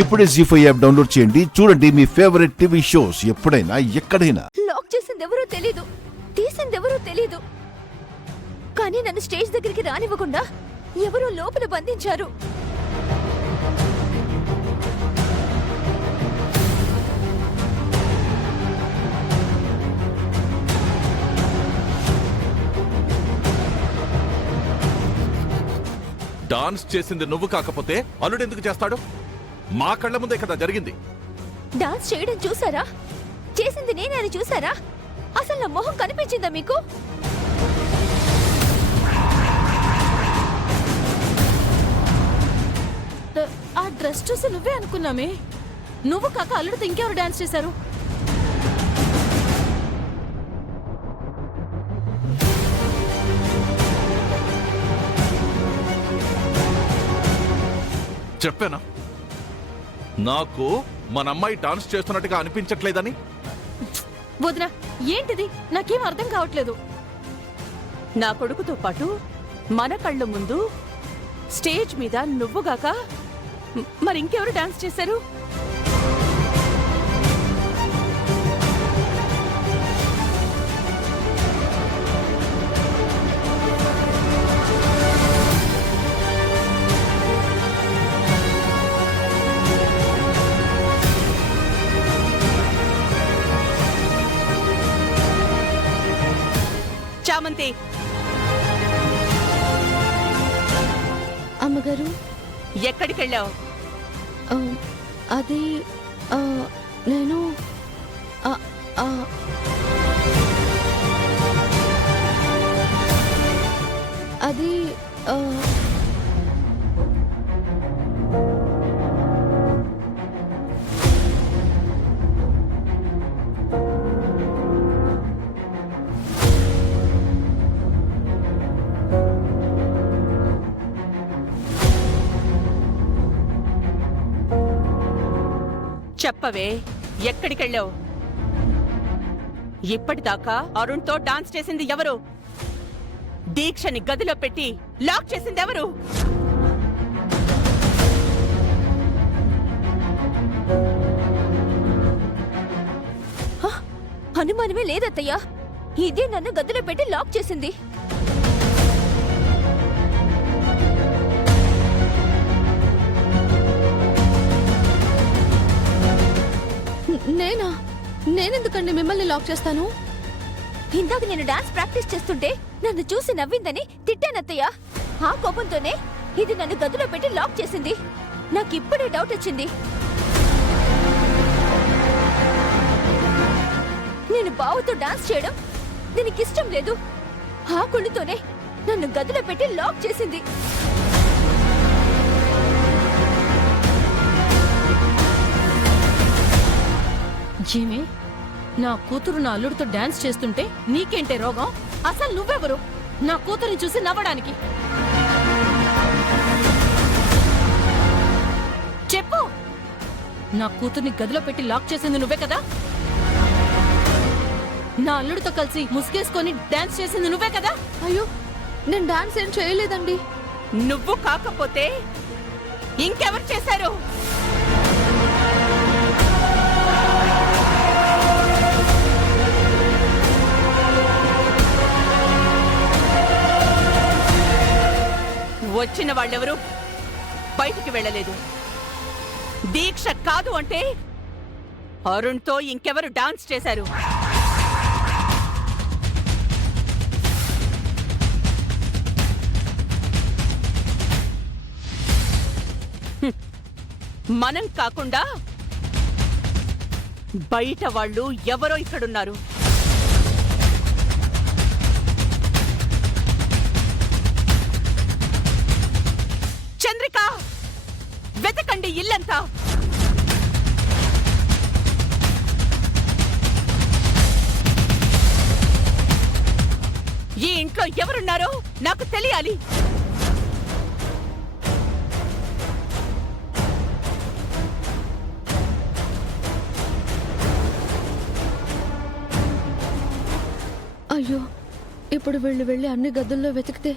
ఇప్పుడే జీ5 app download చేయండి. చూడండి మీ ఫేవరెట్ టీవీ షోస్ ఎప్పుడైనా ఎక్కడైనా. లాక్ చేసింది ఎవరో తెలీదు, తీసింది ఎవరో తెలీదు, కానీ నన్ను స్టేజ్ దగ్గరికి రానివ్వకుండా ఎవరో లోపల బంధించారు. డాన్స్ చేసింది నువ్వు కాకపోతే అల్లుడు ఎందుకు చేస్తాడు? మా కళ్ళ ముందే కదా జరిగింది. డాన్స్ చేయడం చూసారా? చేసింది నేనని చూసారా? అసలు నా మొహం కనిపించిందా మీకు? ఆ డ్రెస్ చూసి నువ్వే అనుకున్నామే. నువ్వు కాక అల్లుడితో ఇంకెవరు డాన్స్ చేశారు? చెప్పానా నాకు మన అమ్మాయి డాన్స్ చేస్తున్నట్టుగా అనిపించట్లేదని? వదినా, ఏంటిది? నాకేం అర్థం కావట్లేదు. నా కొడుకుతో పాటు మన కళ్ళ ముందు స్టేజ్ మీద నువ్వుగాక మరి ఇంకెవరు డాన్స్ చేశారు? చామంతి, అమ్మగారు, ఎక్కడికి వెళ్ళావు? అది నేను అది చెప్పవే, ఎక్కడికెళ్ళావు? ఇప్పటిదాకా అరుణ్తో డాన్స్ చేసింది ఎవరు? దీక్షని గదిలో పెట్టి లాక్ చేసింది ఎవరు? అనుమానమే లేదత్తయ్యా, ఇదే నన్ను గదిలో పెట్టి లాక్ చేసింది. నేనెందుకండి మిమ్మల్ని లాక్ చేస్తాను? ఇందాక నేను డాన్స్ ప్రాక్టీస్ చేస్తుంటే నన్ను చూసి నవ్విందని తిట్టానత్తయ్య. ఆ కోపంతోనే ఇది నన్ను గదిలో పెట్టి లాక్ చేసింది. నాకిప్పుడే డౌట్ వచ్చింది. నేను బావతో డాన్స్ చేయడం దీనికి ఇష్టం లేదు. ఆ కుళ్ళుతోనే నన్ను గదిలో పెట్టి లాక్ చేసింది. జీమే, నా కూతురు నా అల్లుడితో డాన్స్ చేస్తుంటే నీకేంటే రోగం? అసలు నువ్వెవరు నా కూతురిని చూసి నవ్వడానికి? చెప్పు. నా కూతుర్ని గదిలో పెట్టి లాక్ చేసింది నువ్వే కదా? నా అల్లుడితో కలిసి ముసుగేసుకొని డాన్స్ చేసింది నువ్వే కదా? అయ్యో, నేను డాన్స్ ఏం చేయలేదండి. నువ్వు కాకపోతే ఇంకెవరు చేశారు? వచ్చిన వాళ్ళెవరు బయటికి వెళ్ళలేదు. దీక్ష కాదు అంటే అరుణ్తో ఇంకెవరు డాన్స్ చేశారు? మనం కాకుండా బయట వాళ్ళు ఎవరో ఇక్కడున్నారు. చంద్రిక, వెతకండి ఇల్లంతా. ఈ ఇంట్లో ఎవరున్నారో నాకు తెలియాలి. అయ్యో, ఇప్పుడు వెళ్ళి అన్ని గదుల్లో వెతికితే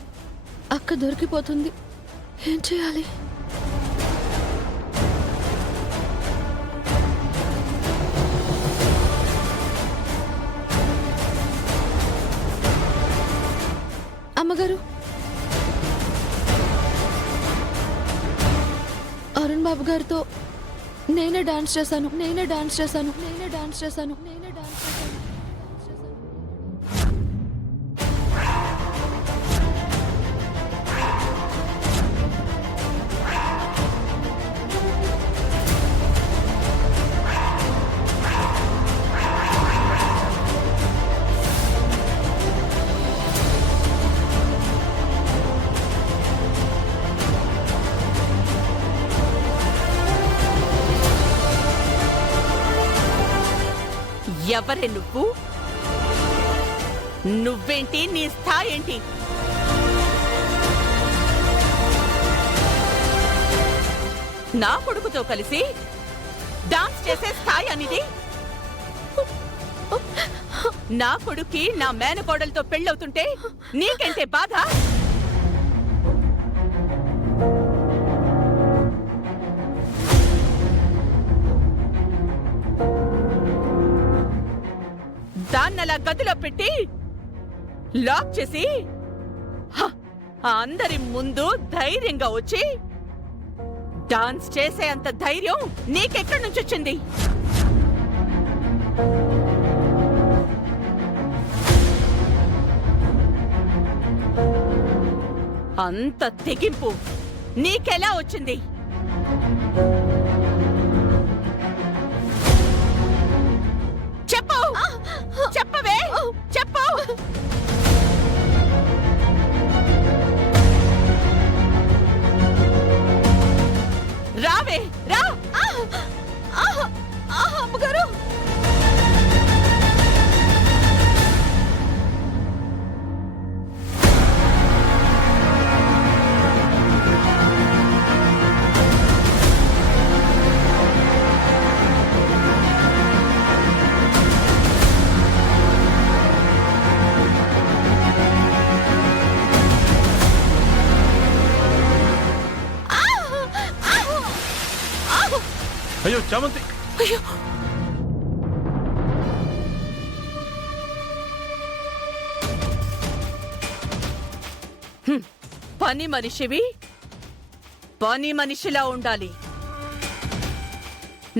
అక్క దొరికిపోతుంది. ఏం చేయాలి? అమ్మగారు, అరుణ్ బాబు గారితో నేనే డాన్స్ చేశాను. ఎవరే నువ్వు? నువ్వేంటి? నీ స్థాయి ఏంటి? నా కొడుకుతో కలిసి డాన్స్ చేసే స్థాయి అనేది? నా కొడుక్కి నా మేనకోడలతో పెళ్ళవుతుంటే నీకంటే బాధ? దాన్నలా గదిలో పెట్టి లాక్ చేసి అందరి ముందు ధైర్యంగా వచ్చి డాన్స్ చేసే అంత ధైర్యం నీకెక్కడి నుంచి వచ్చింది? అంత తెగింపు నీకెలా వచ్చింది? చెప్పు, చెప్పవే, చెప్పు. రావే, రా. అమ్మగారు, అయ్యో చామంతి, పని మనిషివి పని మనిషిలా ఉండాలి.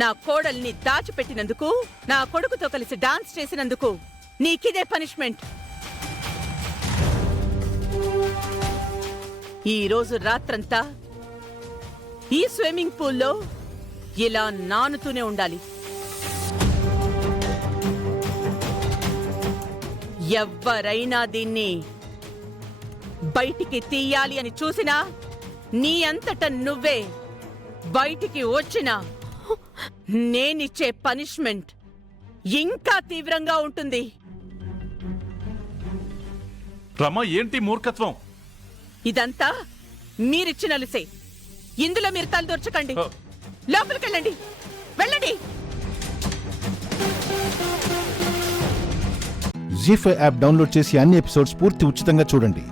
నా కోడల్ని దాచిపెట్టినందుకు, నా కొడుకుతో కలిసి డాన్స్ చేసినందుకు నీకిదే పనిష్మెంట్. ఈ రోజు రాత్రంతా ఈ స్విమ్మింగ్ పూల్లో ఇలా నానుతూనే ఉండాలి. ఎవ్వరైనా దీన్ని బయటికి తీయాలి అని చూసినా నీ అంతట నువ్వే బయటికి వచ్చినా నేనిచ్చే పనిష్మెంట్ ఇంకా తీవ్రంగా ఉంటుంది. రమ, ఏంటి మూర్ఖత్వం? ఇదంతా మీరిచ్చిన అలుసే. ఇందులో మీరు తలదూర్చకండి. లోపలికెళ్ళండి, వెళ్ళండి. జీ5 యాప్ డౌన్లోడ్ చేసి అన్ని ఎపిసోడ్స్ పూర్తి ఉచితంగా చూడండి.